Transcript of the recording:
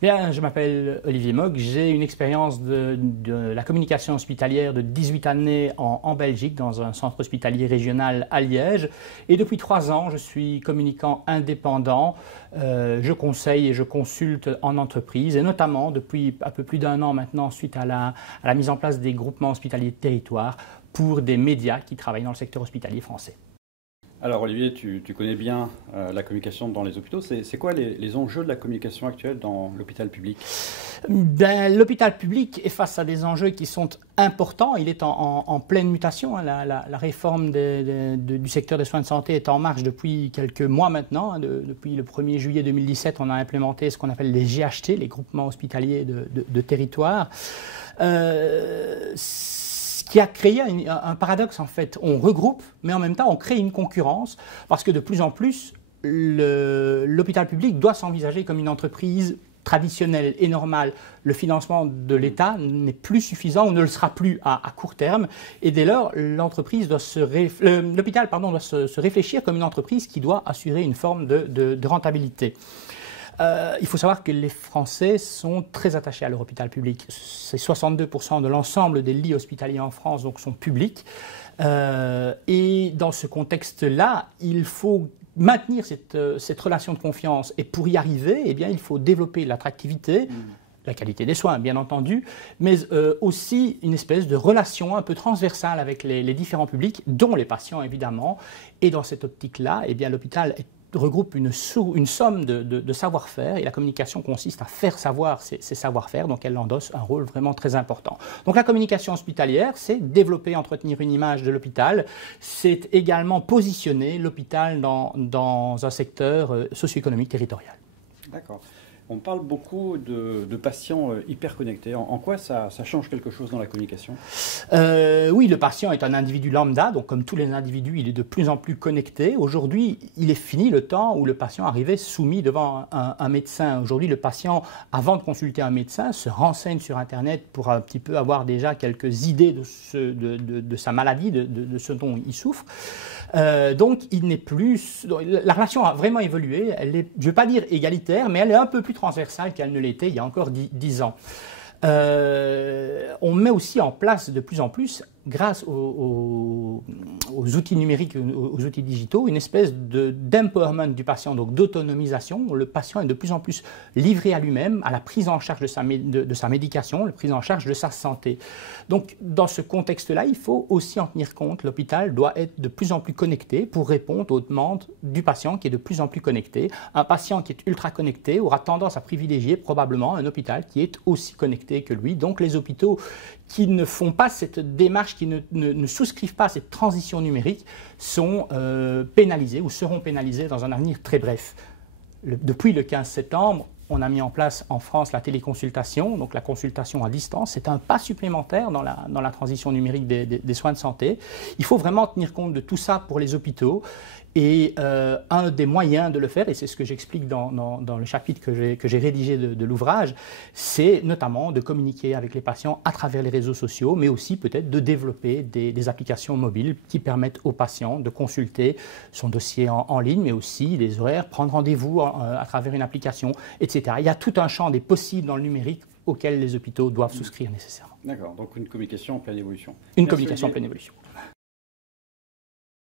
Bien, je m'appelle Olivier Mogg, j'ai une expérience de la communication hospitalière de 18 années en Belgique, dans un centre hospitalier régional à Liège. Et depuis 3 ans, je suis communicant indépendant. Je conseille et je consulte en entreprise, et notamment depuis un peu plus d'1 an maintenant, suite à la mise en place des groupements hospitaliers de territoire pour des médias qui travaillent dans le secteur hospitalier français. Alors Olivier, tu connais bien la communication dans les hôpitaux. C'est quoi les enjeux de la communication actuelle dans l'hôpital public? L'hôpital public est face à des enjeux qui sont importants. Il est en pleine mutation. La réforme du secteur des soins de santé est en marche depuis quelques mois maintenant. Depuis le 1er juillet 2017, on a implémenté ce qu'on appelle les GHT, les groupements hospitaliers de territoire. Qui a créé un paradoxe en fait. On regroupe, mais en même temps on crée une concurrence, parce que de plus en plus, l'hôpital public doit s'envisager comme une entreprise traditionnelle et normale. Le financement de l'État n'est plus suffisant ou ne le sera plus à court terme, et dès lors, l'hôpital doit se réfléchir comme une entreprise qui doit assurer une forme de rentabilité. Il faut savoir que les Français sont très attachés à leur hôpital public. C'est 62% de l'ensemble des lits hospitaliers en France donc, sont publics. Et dans ce contexte-là, il faut maintenir cette relation de confiance. Et pour y arriver, eh bien, il faut développer l'attractivité, la qualité des soins, bien entendu, mais aussi une espèce de relation un peu transversale avec les différents publics, dont les patients, évidemment. Et dans cette optique-là, eh bien, l'hôpital regroupe une somme de savoir-faire, et la communication consiste à faire savoir ces savoir-faire, donc elle endosse un rôle vraiment très important. Donc la communication hospitalière, c'est développer, entretenir une image de l'hôpital, c'est également positionner l'hôpital dans un secteur socio-économique territorial. D'accord. On parle beaucoup de patients hyper connectés. En quoi ça change quelque chose dans la communication? Oui, le patient est un individu lambda, donc comme tous les individus, il est de plus en plus connecté. Aujourd'hui, il est fini le temps où le patient arrivait soumis devant un médecin. Aujourd'hui, le patient, avant de consulter un médecin, se renseigne sur Internet pour un petit peu avoir déjà quelques idées de sa maladie, de ce dont il souffre. Donc, il n'est plus... La relation a vraiment évolué. Elle est, je ne vais pas dire égalitaire, mais elle est un peu plus transversale qu'elle ne l'était il y a encore 10 ans. On met aussi en place de plus en plus, grâce aux outils numériques, aux outils digitaux, une espèce d'empowerment du patient, donc d'autonomisation. Le patient est de plus en plus livré à lui-même, à la prise en charge de sa médication, la prise en charge de sa santé. Donc, dans ce contexte-là, il faut aussi en tenir compte. L'hôpital doit être de plus en plus connecté pour répondre aux demandes du patient qui est de plus en plus connecté. Un patient qui est ultra connecté aura tendance à privilégier probablement un hôpital qui est aussi connecté que lui. Donc, les hôpitaux qui ne font pas cette démarche, qui ne souscrivent pas à cette transition numérique, sont pénalisés ou seront pénalisés dans un avenir très bref. Depuis le 15 septembre, on a mis en place en France la téléconsultation, donc la consultation à distance. C'est un pas supplémentaire dans la transition numérique des soins de santé. Il faut vraiment tenir compte de tout ça pour les hôpitaux. Et un des moyens de le faire, et c'est ce que j'explique dans le chapitre que j'ai rédigé de l'ouvrage, c'est notamment de communiquer avec les patients à travers les réseaux sociaux, mais aussi peut-être de développer des applications mobiles qui permettent aux patients de consulter son dossier en ligne, mais aussi des horaires, prendre rendez-vous à travers une application, etc. Il y a tout un champ des possibles dans le numérique auxquels les hôpitaux doivent souscrire nécessairement. D'accord, donc une communication en pleine évolution. Une communication en pleine évolution.